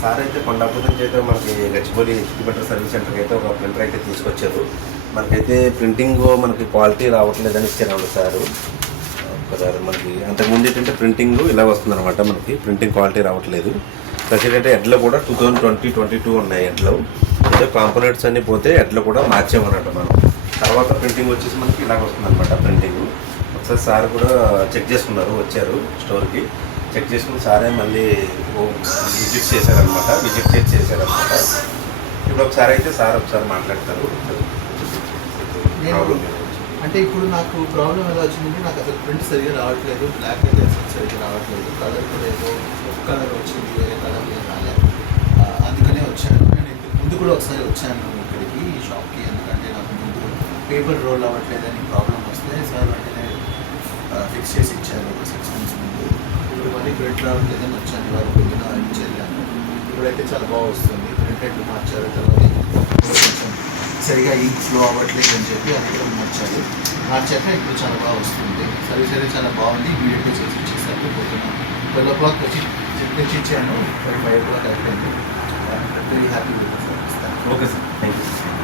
Sir అయితే కొండాపూర్ నుంచి అయితే మనకి గచ్చిబౌలి హెచ్పి ప్రింటర్ సర్వీస్ సెంటర్కి అయితే ఒక ప్రింటర్ అయితే తీసుకొచ్చారు. మనకైతే ప్రింటింగ్ మనకి క్వాలిటీ రావట్లేదని ఇచ్చారు సారు. ఒకసారి మనకి అంతకుముందు ఏంటంటే ప్రింటింగ్ ఇలా వస్తుందన్నమాట, మనకి ప్రింటింగ్ క్వాలిటీ రావట్లేదు. ప్రజెంట్ అంటే ఎడ్లు కూడా 2022 ఉన్నాయి ఎడ్లు. ఏదో కాంపోనెంట్స్ అన్నీ పోతే ఎడ్లు కూడా మార్చామన్నట్టు మనం. తర్వాత ప్రింటింగ్ వచ్చేసి మనకి ఇలాగ వస్తుందన్నమాట ప్రింటింగ్. ఒకసారి సార్ కూడా చెక్ చేసుకున్నారు, వచ్చారు స్టోర్కి. చెక్ చేసుకుని సారే మళ్ళీ విజిట్ చేశారనమాట, విజిట్ చేశారనమాట. ఇప్పుడు ఒకసారి అయితే సార్ ఒకసారి మాట్లాడతారు. అంటే ఇప్పుడు నాకు ప్రాబ్లం ఎలా వచ్చిందంటే నాకు అసలు ప్రింట్ సరిగ్గా రావట్లేదు, బ్లాక్ అయితే అసలు సరిగ్గా రావట్లేదు, కలర్ కూడా ఏదో ఒక కలర్ వచ్చింది, వేరే కలర్ ఏం రాలేదు. అందుకనే వచ్చాను. నేను ముందు కూడా ఒకసారి వచ్చాను ఇక్కడికి ఈ షాప్కి, ఎందుకంటే నాకు ముందు పేపర్ రోల్ అవ్వట్లేదని ప్రాబ్లం వస్తే సార్ వెంటనే ఫిక్స్ చేసి ఇచ్చారు ఒక 6 months ముందు. ఇప్పుడు మళ్ళీ ప్రింట్ రావట్లేదని వచ్చాను, ఇవాళ పొద్దున ఇచ్చి వెళ్ళాను. ఇప్పుడైతే చాలా బాగా వస్తుంది. ప్రింట్ హెడ్ మార్చారు, తర్వాత కొంచెం సరిగా ఇంక్ ఫ్లో అవ్వట్లేదు అని చెప్పి అది కూడా మార్చాక ఇప్పుడు చాలా బాగా వస్తుంది. సర్వీస్ అయితే చాలా బాగుంది. ఇమీడియట్గా చేసి ఇచ్చేసరికి పొద్దున 12 o'clock వచ్చి తెచ్చి ఇచ్చాను. 5 o'clock అయిపోయింది. Very happy with the service. Okay sir, thank you.